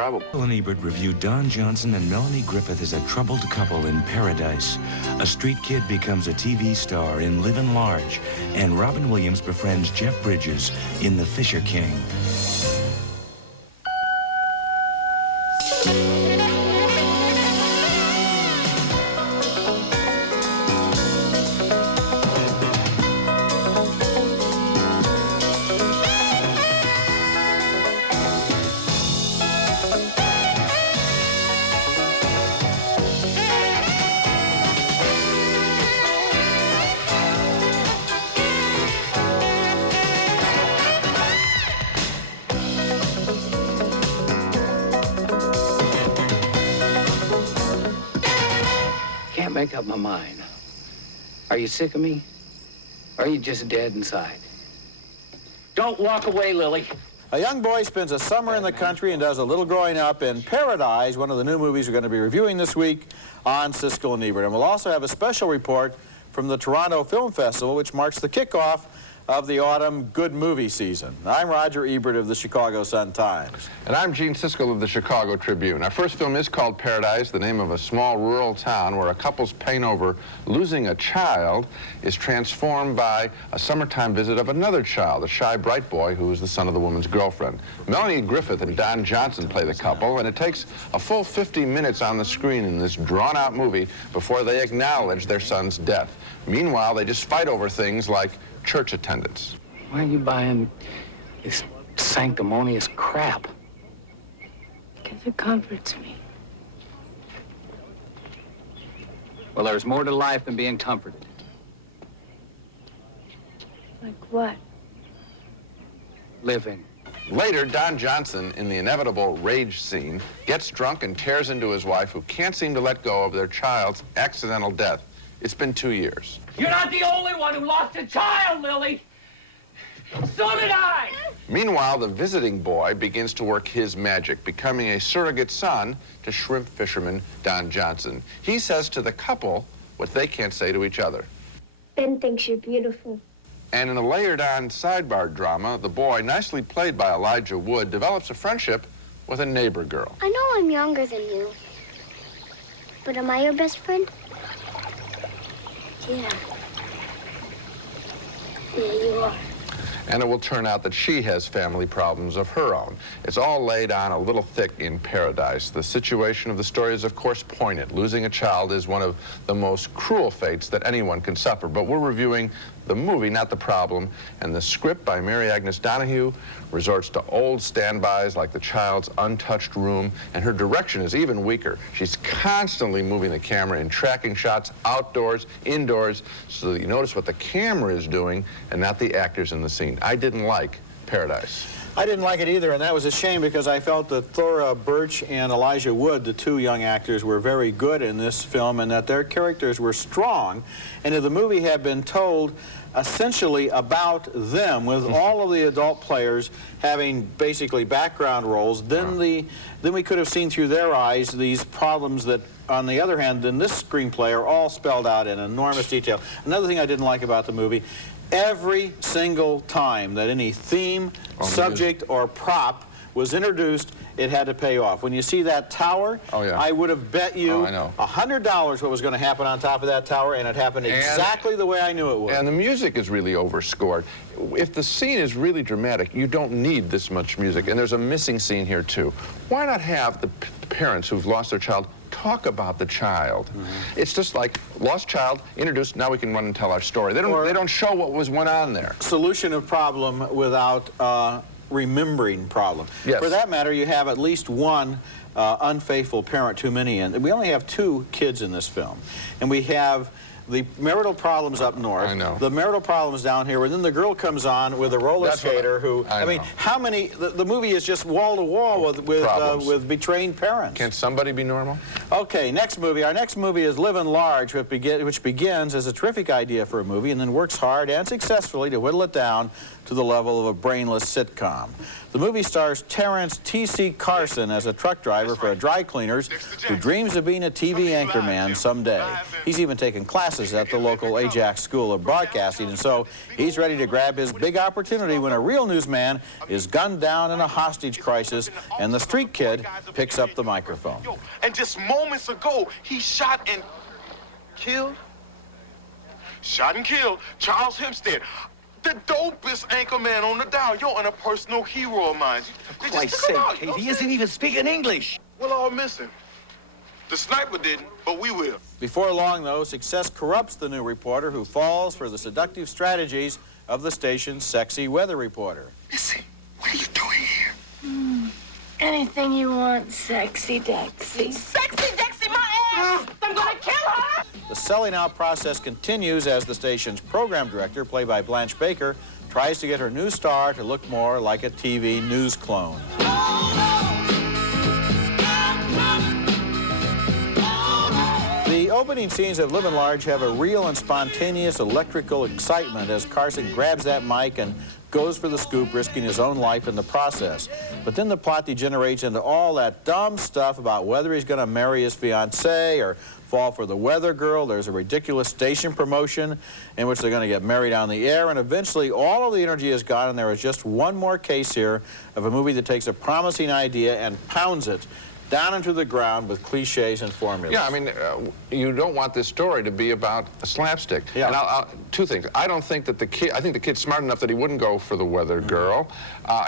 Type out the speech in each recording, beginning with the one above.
problem. Siskel and Ebert review Don Johnson and Melanie Griffith as a troubled couple in paradise. A street kid becomes a TV star in Livin' Large, and Robin Williams befriends Jeff Bridges in The Fisher King. Can't make up my mind. Are you sick of me? Or are you just dead inside? Don't walk away, Lily. A young boy spends a summer in the country and does a little growing up in Paradise, one of the new movies we're going to be reviewing this week on Siskel and Ebert. And we'll also have a special report from the Toronto Film Festival, which marks the kickoff of the autumn good movie season. I'm Roger Ebert of the Chicago Sun-Times. And I'm Gene Siskel of the Chicago Tribune. Our first film is called Paradise, the name of a small rural town where a couple's pain over losing a child is transformed by a summertime visit of another child, a shy, bright boy who is the son of the woman's girlfriend. Melanie Griffith and Don Johnson play the couple, and it takes a full 50 minutes on the screen in this drawn-out movie before they acknowledge their son's death. Meanwhile, they just fight over things like church attendance. Why are you buying this sanctimonious crap? Because it comforts me. Well, there's more to life than being comforted. Like what? Living. Later, Don Johnson, in the inevitable rage scene, gets drunk and tears into his wife, who can't seem to let go of their child's accidental death. It's been 2 years. You're not the only one who lost a child, Lily! So did I! Meanwhile, the visiting boy begins to work his magic, becoming a surrogate son to shrimp fisherman Don Johnson. He says to the couple what they can't say to each other. Ben thinks you're beautiful. And in a layered-on sidebar drama, the boy, nicely played by Elijah Wood, develops a friendship with a neighbor girl. I know I'm younger than you. But am I your best friend? Yeah. Yeah, you are. And it will turn out that she has family problems of her own. It's all laid on a little thick in Paradise. The situation of the story is, of course, poignant. Losing a child is one of the most cruel fates that anyone can suffer. But we're reviewing the movie, not the problem. And the script by Mary Agnes Donahue resorts to old standbys like the child's untouched room, and her direction is even weaker. She's constantly moving the camera in tracking shots, outdoors, indoors, so that you notice what the camera is doing and not the actors in the scene. I didn't like Paradise. I didn't like it either, and that was a shame because I felt that Thora Birch and Elijah Wood, the two young actors, were very good in this film and that their characters were strong. And if the movie had been told essentially about them, with all of the adult players having basically background roles, then we could have seen through their eyes these problems that, on the other hand, in this screenplay are all spelled out in enormous detail. Another thing I didn't like about the movie, every single time that any theme, subject, or prop was introduced, it had to pay off. When you see that tower, I would have bet you $100 what was going to happen on top of that tower, and it happened exactly the way I knew it would. And the music is really overscored. If the scene is really dramatic, you don't need this much music. And there's a missing scene here, too. Why not have the parents who've lost their child talk about the child? It's just like lost child, introduced, now we can run and tell our story. They don't show what went on there. Solution of problem without remembering problem. Yes. For that matter, you have at least one unfaithful parent too many, and we only have 2 kids in this film. And we have the marital problems up north, I know. the marital problems down here, and then the girl comes on with a roller skater who, I mean, how many, the movie is just wall to wall with betraying parents. Can't somebody be normal? Okay, next movie. Our next movie is Livin' Large, which begins as a terrific idea for a movie and then works hard and successfully to whittle it down to the level of a brainless sitcom. The movie stars Terrence T.C. Carson as a truck driver for a dry cleaners who dreams of being a TV anchorman someday. He's even taken classes classes at the local Ajax School of Broadcasting, and so he's ready to grab his big opportunity when a real newsman is gunned down in a hostage crisis, and the street kid picks up the microphone. And just moments ago, he shot and killed? Shot and killed Charles Hempstead, the dopest anchor man on the dial. Yo, and a personal hero of mine. For Christ's sake, Kate, he isn't even speaking English. We'll all miss him. The sniper didn't, but we will. Before long, though, success corrupts the new reporter who falls for the seductive strategies of the station's sexy weather reporter. Missy, what are you doing here? Anything you want, sexy Dexy. Sexy Dexy, my ass! I'm gonna kill her! The selling out process continues as the station's program director, played by Blanche Baker, tries to get her new star to look more like a TV news clone. The opening scenes of Living Large have a real and spontaneous electrical excitement as Carson grabs that mic and goes for the scoop, risking his own life in the process. But then the plot degenerates into all that dumb stuff about whether he's going to marry his fiancée or fall for the weather girl. There's a ridiculous station promotion in which they're going to get married on the air, and eventually all of the energy is gone, and there is just one more case here of a movie that takes a promising idea and pounds it down into the ground with cliches and formulas. Yeah, I mean, you don't want this story to be about a slapstick. Yeah. And two things. I don't think that I think the kid's smart enough that he wouldn't go for the weather girl.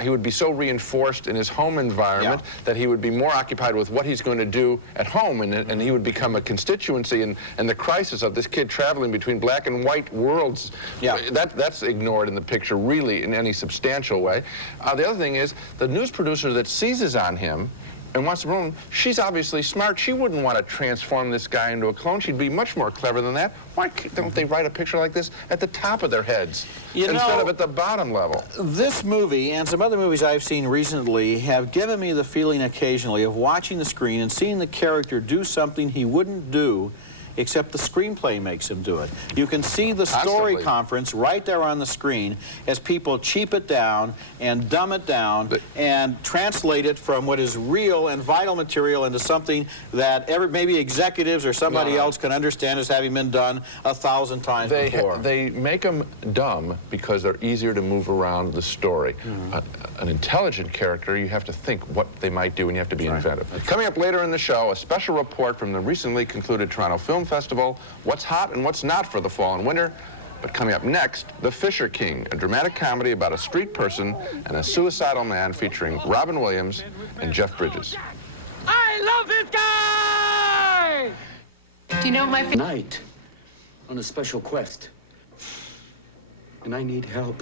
He would be so reinforced in his home environment that he would be more occupied with what he's going to do at home, and he would become a constituency, and the crisis of this kid traveling between black and white worlds, that's ignored in the picture really in any substantial way. The other thing is the news producer that seizes on him and wants to promote him, she's obviously smart. She wouldn't want to transform this guy into a clone. She'd be much more clever than that. Why don't they write a picture like this at the top of their heads instead of at the bottom level? This movie and some other movies I've seen recently have given me the feeling occasionally of watching the screen and seeing the character do something he wouldn't do except the screenplay makes him do it. You can see the story conference right there on the screen as people cheap it down and dumb it down and translate it from what is real and vital material into something that maybe executives or somebody else can understand as having been done 1,000 times before. They make them dumb because they're easier to move around the story. An intelligent character, you have to think what they might do, and you have to be inventive. Coming up later in the show, a special report from the recently concluded Toronto Film Festival, what's hot and what's not for the fall and winter. But coming up next, The Fisher King, a dramatic comedy about a street person and a suicidal man featuring Robin Williams and Jeff Bridges. I love this guy! Do you know my Night on a special quest, and I need help.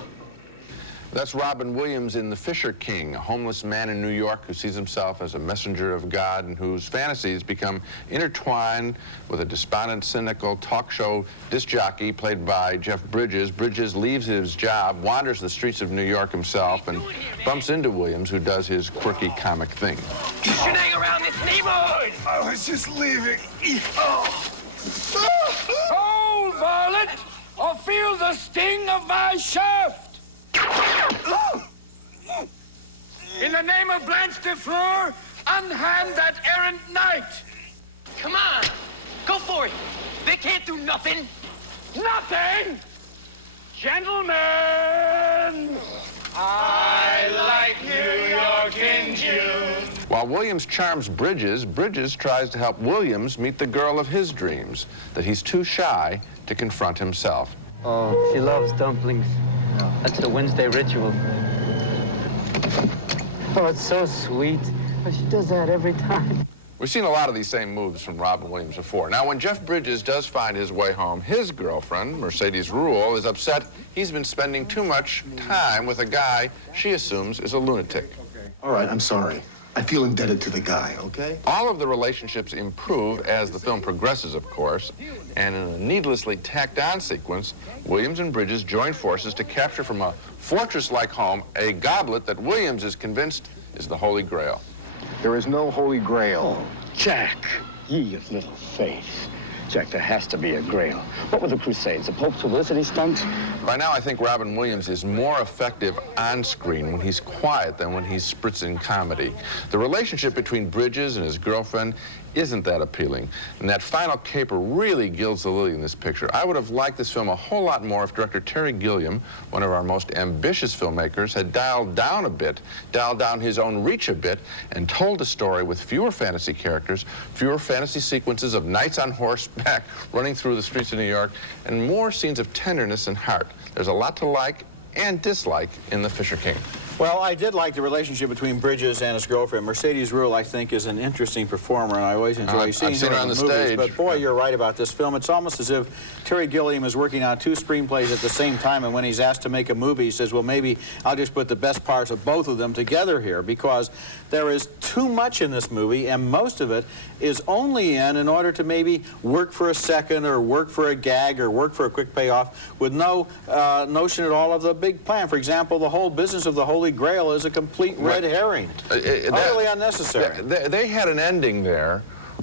That's Robin Williams in The Fisher King, a homeless man in New York who sees himself as a messenger of God and whose fantasies become intertwined with a despondent, cynical talk show disc jockey played by Jeff Bridges. Bridges leaves his job, wanders the streets of New York himself, and bumps into Williams, who does his quirky comic thing. You should hang around this neighborhood! I was just leaving. Hold, varlet, or feel the sting of my shaft! In the name of Blanche de Fleur, unhand that errant knight! Come on, go for it! They can't do nothing! Nothing! Gentlemen! I like New York in June! While Williams charms Bridges, Bridges tries to help Williams meet the girl of his dreams, that he's too shy to confront himself. Oh, she loves dumplings. That's the Wednesday ritual. Oh, it's so sweet. Oh, she does that every time. We've seen a lot of these same moves from Robin Williams before. Now, when Jeff Bridges does find his way home, his girlfriend, Mercedes Rule, is upset he's been spending too much time with a guy she assumes is a lunatic. All right, I'm sorry. I feel indebted to the guy, okay? All of the relationships improve as the film progresses, of course, and in a needlessly tacked-on sequence, Williams and Bridges join forces to capture from a fortress-like home a goblet that Williams is convinced is the Holy Grail. There is no Holy Grail. Oh, Jack, ye of little faith. Jack, there has to be a grail. What were the Crusades, a Pope's publicity stunt? By now, I think Robin Williams is more effective on screen when he's quiet than when he's spritzing comedy. The relationship between Bridges and his girlfriend isn't that appealing. And that final caper really gilds the lily in this picture. I would have liked this film a whole lot more if director Terry Gilliam, one of our most ambitious filmmakers, had dialed down a bit, dialed down his own reach a bit, and told a story with fewer fantasy characters, fewer fantasy sequences of knights on horseback running through the streets of New York, and more scenes of tenderness and heart. There's a lot to like and dislike in The Fisher King. Well, I did like the relationship between Bridges and his girlfriend. Mercedes Ruehl, I think, is an interesting performer, and I always enjoy seeing her on the movies. stage. But boy, you're right about this film. It's almost as if Terry Gilliam is working on 2 screenplays at the same time, and when he's asked to make a movie, he says, well, maybe I'll just put the best parts of both of them together here, because there is too much in this movie, and most of it is only in order to maybe work for a second, or work for a gag, or work for a quick payoff, with no notion at all of the big plan. For example, the whole business of the Holy Grail is a complete red herring. Utterly unnecessary. They had an ending there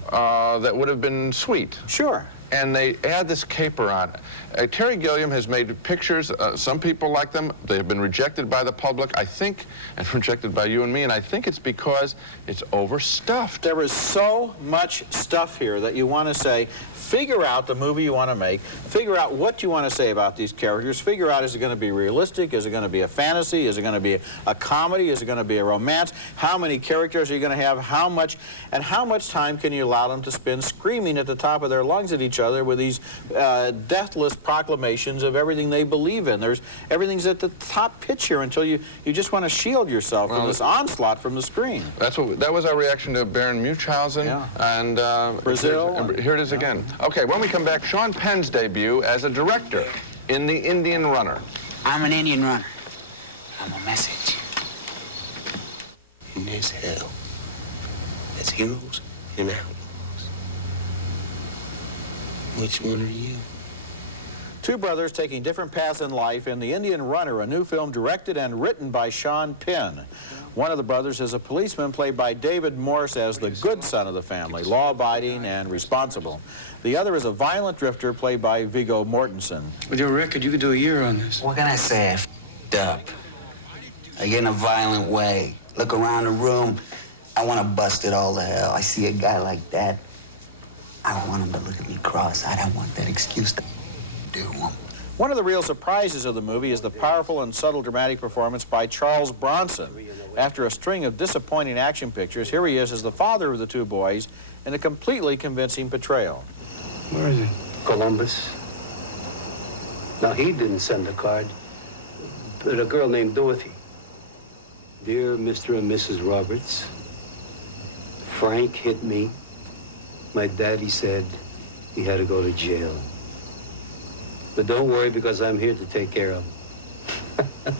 that would have been sweet. Sure. And they add this caper on. Terry Gilliam has made pictures. Some people like them. They have been rejected by the public, I think, and rejected by you and me, and I think it's because it's overstuffed. There is so much stuff here that you want to say. Figure out the movie you want to make. Figure out what you want to say about these characters. Figure out, is it going to be realistic? Is it going to be a fantasy? Is it going to be a comedy? Is it going to be a romance? How many characters are you going to have? How much time can you allow them to spend screaming at the top of their lungs at each other with these deathless proclamations of everything they believe in? Everything's at the top pitch here until you just want to shield yourself from this onslaught from the screen. That was our reaction to Baron Munchausen and Brazil. And here it is again. Okay, when we come back, Sean Penn's debut as a director in The Indian Runner. I'm an Indian runner. I'm a message. And there's hell. There's heroes and outlaws. Which one are you? 2 brothers taking different paths in life in The Indian Runner, a new film directed and written by Sean Penn. One of the brothers is a policeman played by David Morse as the good son of the family, law-abiding and responsible. The other is a violent drifter played by Viggo Mortensen. With your record, you could do a year on this. What can I say? I f***ed up. I get in a violent way. Look around the room. I want to bust it all to hell. I see a guy like that. I don't want him to look at me cross-eyed. I want that excuse to do him. One of the real surprises of the movie is the powerful and subtle dramatic performance by Charles Bronson. After a string of disappointing action pictures, here he is as the father of the 2 boys in a completely convincing portrayal. Where is he? Columbus. Now, he didn't send a card, but a girl named Dorothy. Dear Mr. and Mrs. Roberts, Frank hit me. My daddy said he had to go to jail. But don't worry, because I'm here to take care of him.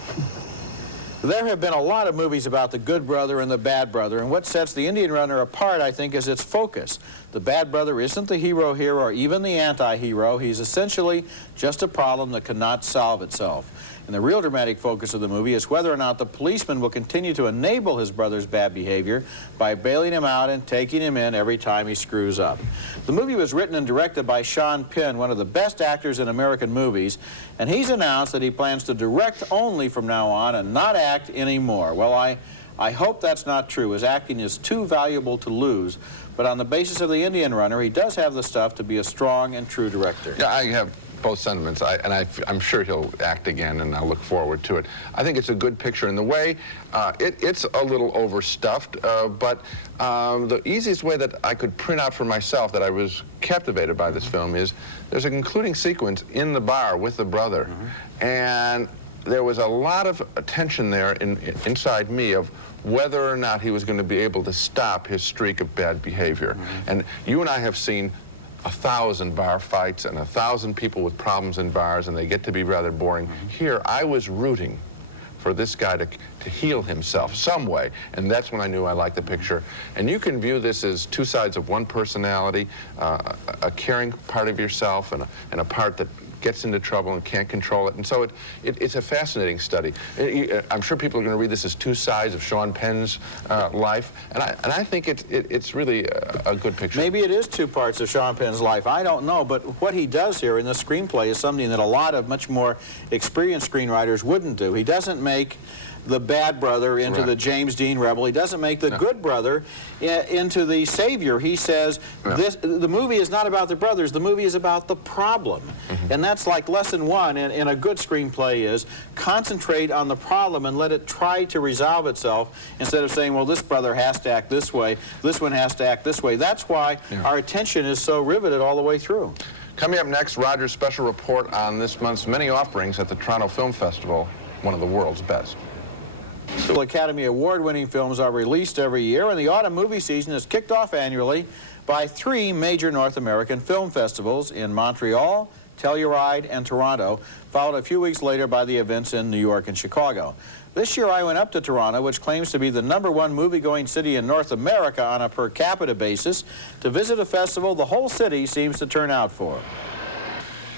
There have been a lot of movies about the good brother and the bad brother, and what sets The Indian Runner apart, I think, is its focus. The bad brother isn't the hero here or even the anti-hero. He's essentially just a problem that cannot solve itself. And the real dramatic focus of the movie is whether or not the policeman will continue to enable his brother's bad behavior by bailing him out and taking him in every time he screws up. The movie was written and directed by Sean Penn, one of the best actors in American movies, and he's announced that he plans to direct only from now on and not act anymore. Well, I hope that's not true. His acting is too valuable to lose, but on the basis of The Indian Runner, he does have the stuff to be a strong and true director. Yeah, I have both sentiments, I'm sure he'll act again, and I look forward to it. I think it's a good picture in the way. It's a little overstuffed, but the easiest way that I could print out for myself that I was captivated by this film is there's a concluding sequence in the bar with the brother, and there was a lot of attention there inside me of whether or not he was going to be able to stop his streak of bad behavior. And you and I have seen 1,000 bar fights and 1,000 people with problems in bars, and they get to be rather boring. Here, I was rooting for this guy to heal himself some way, and that's when I knew I liked the picture. And you can view this as 2 sides of one personality, a caring part of yourself and a part that gets into trouble and can't control it. And so it's a fascinating study. I'm sure people are going to read this as 2 sides of Sean Penn's life, and I think it's really a good picture. Maybe it is 2 parts of Sean Penn's life. I don't know, but what he does here in this screenplay is something that a lot of much more experienced screenwriters wouldn't do. He doesn't make the bad brother into the James Dean rebel. He doesn't make the good brother into the savior. He says, the movie is not about the brothers, the movie is about the problem. And that's like lesson one in a good screenplay is concentrate on the problem and let it try to resolve itself instead of saying, well, this brother has to act this way, this one has to act this way. That's why our attention is so riveted all the way through. Coming up next, Roger's special report on this month's many offerings at the Toronto Film Festival, one of the world's best. Academy Award-winning films are released every year, and the autumn movie season is kicked off annually by 3 major North American film festivals in Montreal, Telluride, and Toronto, followed a few weeks later by the events in New York and Chicago. This year I went up to Toronto, which claims to be the #1 movie-going city in North America on a per capita basis, to visit a festival the whole city seems to turn out for.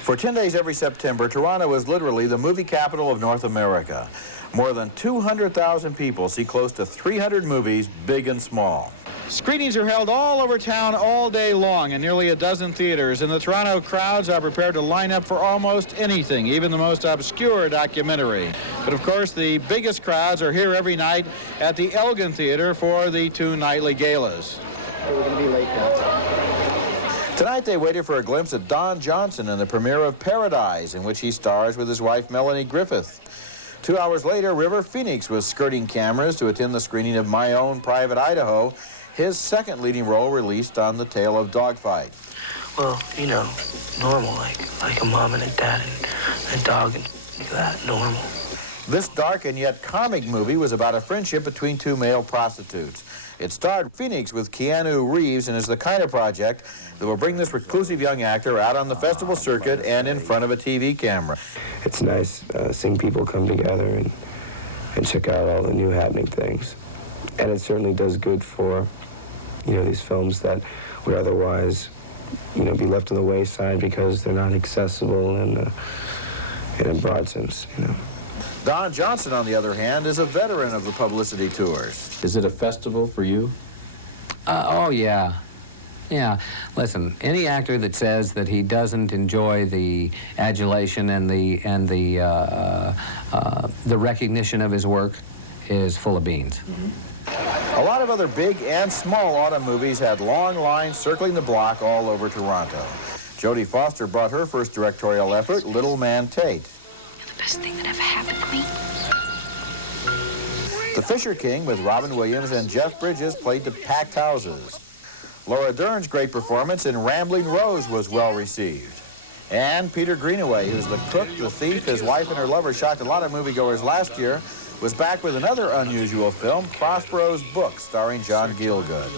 For 10 days every September, Toronto is literally the movie capital of North America. More than 200,000 people see close to 300 movies, big and small. Screenings are held all over town all day long in nearly a dozen theaters, and the Toronto crowds are prepared to line up for almost anything, even the most obscure documentary. But of course, the biggest crowds are here every night at the Elgin Theater for the 2 nightly galas. Hey, we're going to be late now. Tonight they waited for a glimpse at Don Johnson in the premiere of Paradise, in which he stars with his wife Melanie Griffith. 2 hours later, River Phoenix was skirting cameras to attend the screening of My Own Private Idaho, his second leading role released on The Tale of Dogfight. Well, you know, normal, like a mom and a dad and a dog and that, normal. This dark and yet comic movie was about a friendship between 2 male prostitutes. It starred Phoenix with Keanu Reeves and is the kind of project that will bring this reclusive young actor out on the festival circuit and in front of a TV camera. It's nice seeing people come together and check out all the new happening things. And it certainly does good for, you know, these films that would otherwise, you know, be left to the wayside because they're not accessible in a broad sense, you know. Don Johnson, on the other hand, is a veteran of the publicity tours. Is it a festival for you? Oh, yeah. Yeah. Listen, any actor that says that he doesn't enjoy the adulation and the recognition of his work is full of beans. A lot of other big and small autumn movies had long lines circling the block all over Toronto. Jodie Foster brought her first directorial effort, Little Man Tate. The best thing that ever happened to me. The Fisher King with Robin Williams and Jeff Bridges played to packed houses. Laura Dern's great performance in Rambling Rose was well received. And Peter Greenaway, who's the cook, the thief, his wife, and her lover shocked a lot of moviegoers last year, was back with another unusual film, Prospero's Book, starring John Gielgud.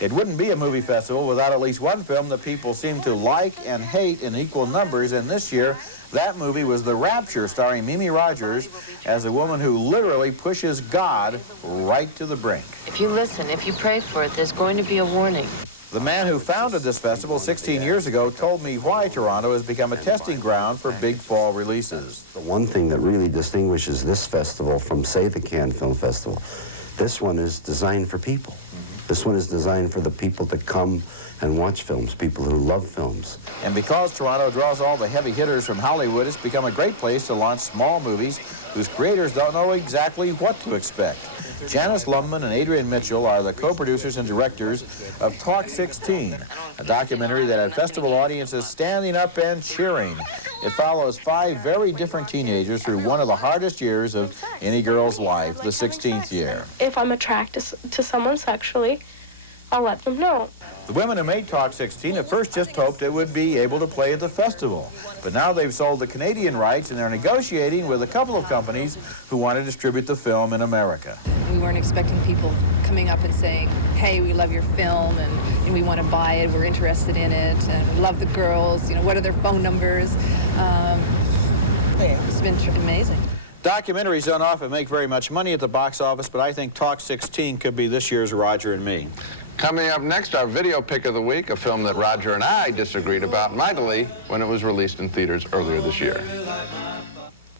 It wouldn't be a movie festival without at least one film that people seem to like and hate in equal numbers, and this year, that movie was The Rapture, starring Mimi Rogers as a woman who literally pushes God right to the brink. If you listen, if you pray for it, there's going to be a warning. The man who founded this festival 16 years ago told me why Toronto has become a testing ground for big fall releases. The one thing that really distinguishes this festival from, say, the Cannes Film Festival, this one is designed for people. This one is designed for the people that come and watch films, people who love films. And because Toronto draws all the heavy hitters from Hollywood, it's become a great place to launch small movies whose creators don't know exactly what to expect. Janice Lumman and Adrian Mitchell are the co-producers and directors of Talk 16, a documentary that had festival audiences standing up and cheering. It follows 5 very different teenagers through one of the hardest years of any girl's life, the 16th year. If I'm attracted to someone sexually, I'll let them know. The women who made Talk 16 at first just hoped it would be able to play at the festival. But now they've sold the Canadian rights and they're negotiating with a couple of companies who want to distribute the film in America. We weren't expecting people coming up and saying, hey, we love your film and we want to buy it, we're interested in it, and we love the girls, you know, what are their phone numbers? It's been amazing. Documentaries don't often make very much money at the box office, but I think Talk 16 could be this year's Roger and Me. Coming up next, our video pick of the week, a film that Roger and I disagreed about mightily when it was released in theaters earlier this year.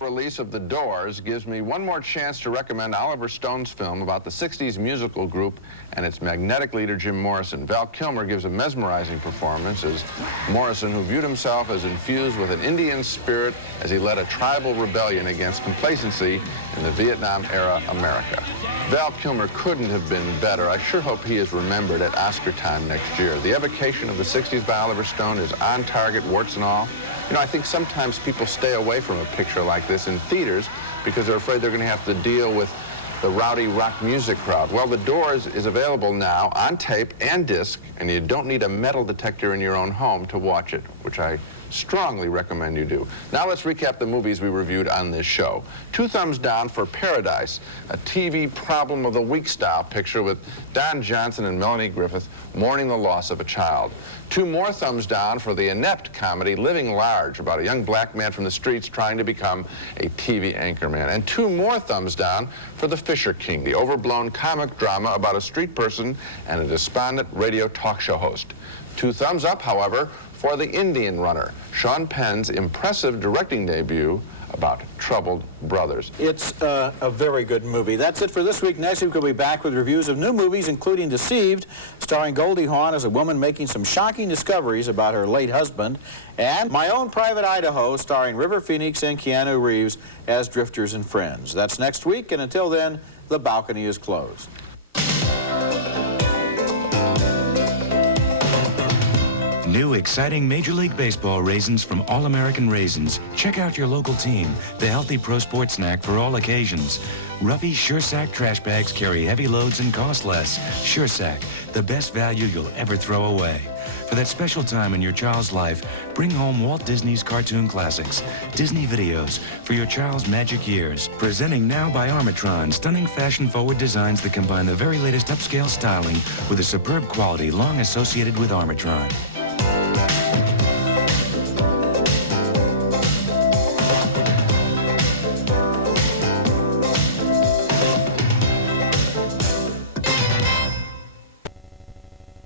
release of The Doors gives me one more chance to recommend Oliver Stone's film about the 60s musical group and its magnetic leader, Jim Morrison. Val Kilmer gives a mesmerizing performance as Morrison, who viewed himself as infused with an Indian spirit as he led a tribal rebellion against complacency in the Vietnam-era America. Val Kilmer couldn't have been better. I sure hope he is remembered at Oscar time next year. The evocation of the 60s by Oliver Stone is on target, warts and all. You know, I think sometimes people stay away from a picture like this in theaters because they're afraid they're going to have to deal with the rowdy rock music crowd. Well, The Doors is available now on tape and disc, and you don't need a metal detector in your own home to watch it, which I strongly recommend you do. Now let's recap the movies we reviewed on this show. 2 thumbs down for Paradise, a TV problem of the week style picture with Don Johnson and Melanie Griffith mourning the loss of a child. 2 more thumbs down for the inept comedy Living Large, about a young black man from the streets trying to become a TV anchorman. And 2 more thumbs down for The Fisher King, the overblown comic drama about a street person and a despondent radio talk show host. 2 thumbs up, however, for The Indian Runner, Sean Penn's impressive directing debut about troubled brothers. It's a very good movie. That's it for this week. Next week we'll be back with reviews of new movies, including Deceived, starring Goldie Hawn as a woman making some shocking discoveries about her late husband, and My Own Private Idaho, starring River Phoenix and Keanu Reeves as drifters and friends. That's next week, and until then, the balcony is closed. New exciting Major League Baseball raisins from All-American Raisins. Check out your local team, the healthy pro sport snack for all occasions. Ruffy SureSack trash bags carry heavy loads and cost less. SureSack, the best value you'll ever throw away. For that special time in your child's life, bring home Walt Disney's cartoon classics, Disney videos for your child's magic years. Presenting now by Armatron, stunning fashion-forward designs that combine the very latest upscale styling with the superb quality long associated with Armatron.